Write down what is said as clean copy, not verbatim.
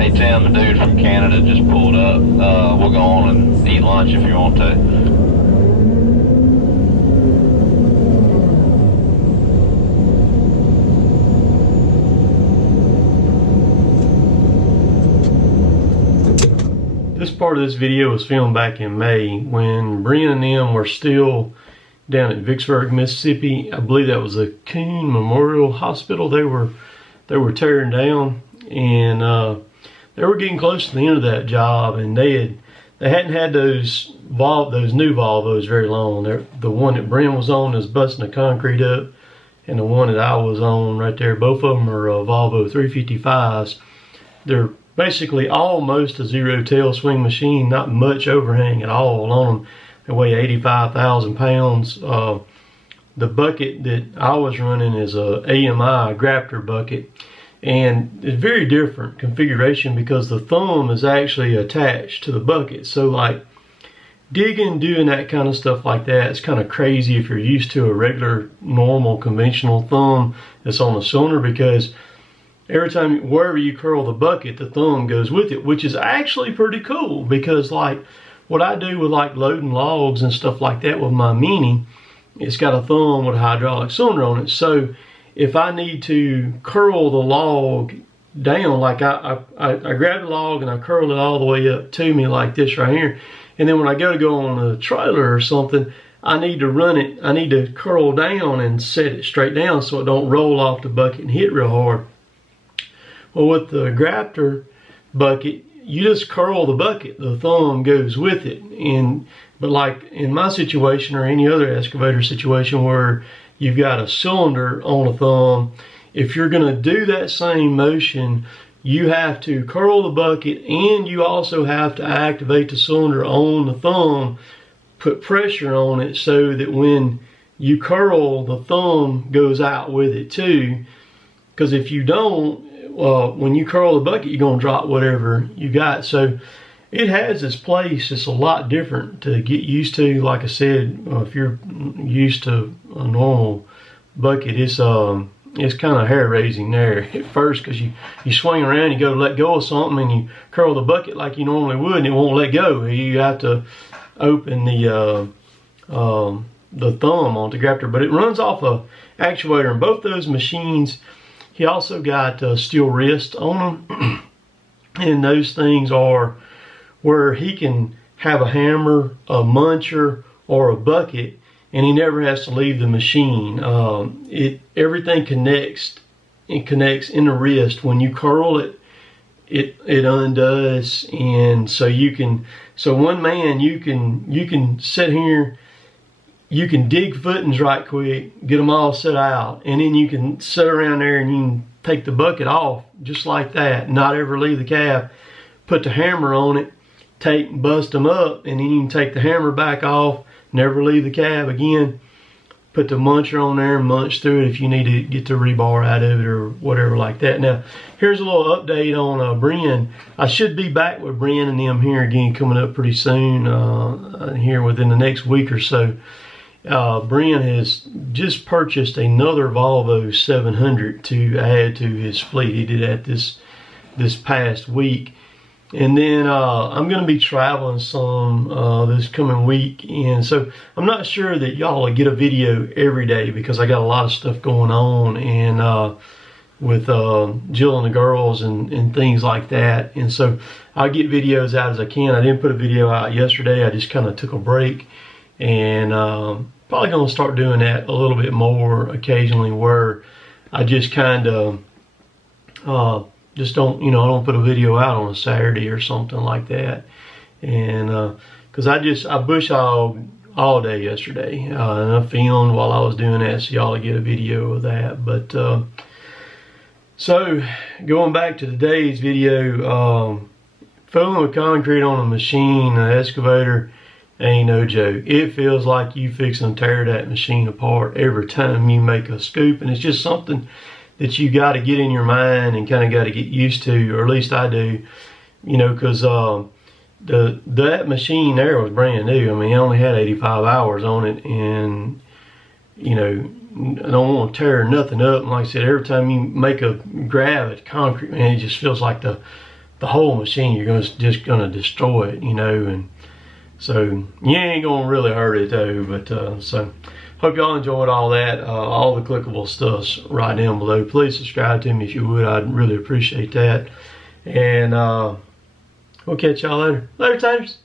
Hey Tim, the dude from Canada just pulled up. We'll go on and eat lunch if you want to. This part of this video was filmed back in May when Brian and them were still down at Vicksburg, Mississippi. I believe that was a Coon Memorial Hospital they were tearing down, and they were getting close to the end of that job, and they hadn't had those new Volvos very long. The one that Brian was on is busting the concrete up, and the one that I was on right there, both of them are Volvo 355s. They're basically almost a zero tail swing machine, not much overhang at all on them. They weigh 85,000 pounds. The bucket that I was running is a AMI Graptor bucket, and it's very different configuration because the thumb is actually attached to the bucket. So like digging, doing that kind of stuff like that, it's kind of crazy if you're used to a regular, normal, conventional thumb that's on a cylinder, because every time, wherever you curl the bucket, the thumb goes with it, which is actually pretty cool, because like what I do with like loading logs and stuff like that with my Mini, it's got a thumb with a hydraulic cylinder on it. So if I need to curl the log down, like I grab the log and I curl it all the way up to me like this right here, and then when I go on a trailer or something, I need to run it, I need to curl down and set it straight down so it don't roll off the bucket and hit real hard. Well, with the Graptor bucket, you just curl the bucket, the thumb goes with it. But like in my situation or any other excavator situation where you've got a cylinder on a thumb, if you're gonna do that same motion, you have to curl the bucket, and you also have to activate the cylinder on the thumb, put pressure on it so that when you curl, the thumb goes out with it too. Because if you don't, when you curl the bucket, you're going to drop whatever you got. So it has its place. It's a lot different to get used to. Like I said, if you're used to a normal bucket, it's kind of hair raising there at first, because you swing around, you go to let go of something, and you curl the bucket like you normally would, and it won't let go. You have to open the thumb onto the Graptor, but it runs off a actuator. And both those machines, he also got steel wrist on them, and those things are where he can have a hammer, a muncher, or a bucket, and he never has to leave the machine. Everything connects. It connects in the wrist. When you curl it, it undoes, and so one man, you can sit here. You can dig footings right quick, get them all set out, and then you can sit around there and you can take the bucket off just like that, not ever leave the cab, put the hammer on it, bust them up, and then you can take the hammer back off, never leave the cab again, put the muncher on there and munch through it if you need to get the rebar out of it or whatever like that. Now, here's a little update on Brian. I should be back with Brian and them here again coming up pretty soon, here within the next week or so. Brian has just purchased another Volvo 700 to add to his fleet. He did that this past week, and then I'm going to be traveling some this coming week, and so I'm not sure that y'all will get a video every day because I got a lot of stuff going on, and with Jill and the girls and things like that, and so I'll get videos out as I can. I didn't put a video out yesterday. I just kind of took a break. And probably going to start doing that a little bit more occasionally, where I just kind of just don't, I don't put a video out on a Saturday or something like that. And because I bush hogged all day yesterday, and I filmed while I was doing that, so y'all get a video of that. But so going back to today's video, fooling with concrete on a machine, an excavator, ain't no joke. It feels like you fixing to tear that machine apart every time you make a scoop, and it's just something that you got to get in your mind and kind of got to get used to, or at least I do, because that machine there was brand new. I mean, it only had 85 hours on it, and I don't want to tear nothing up. And like I said, every time you make a grab at concrete, man, it just feels like the the whole machine. You're just gonna destroy it, you know. And so you ain't gonna really hurt it though. But so hope y'all enjoyed all that. All the clickable stuff's right down below. Please subscribe to me if you would. I'd really appreciate that. And we'll catch y'all later. Later, taters.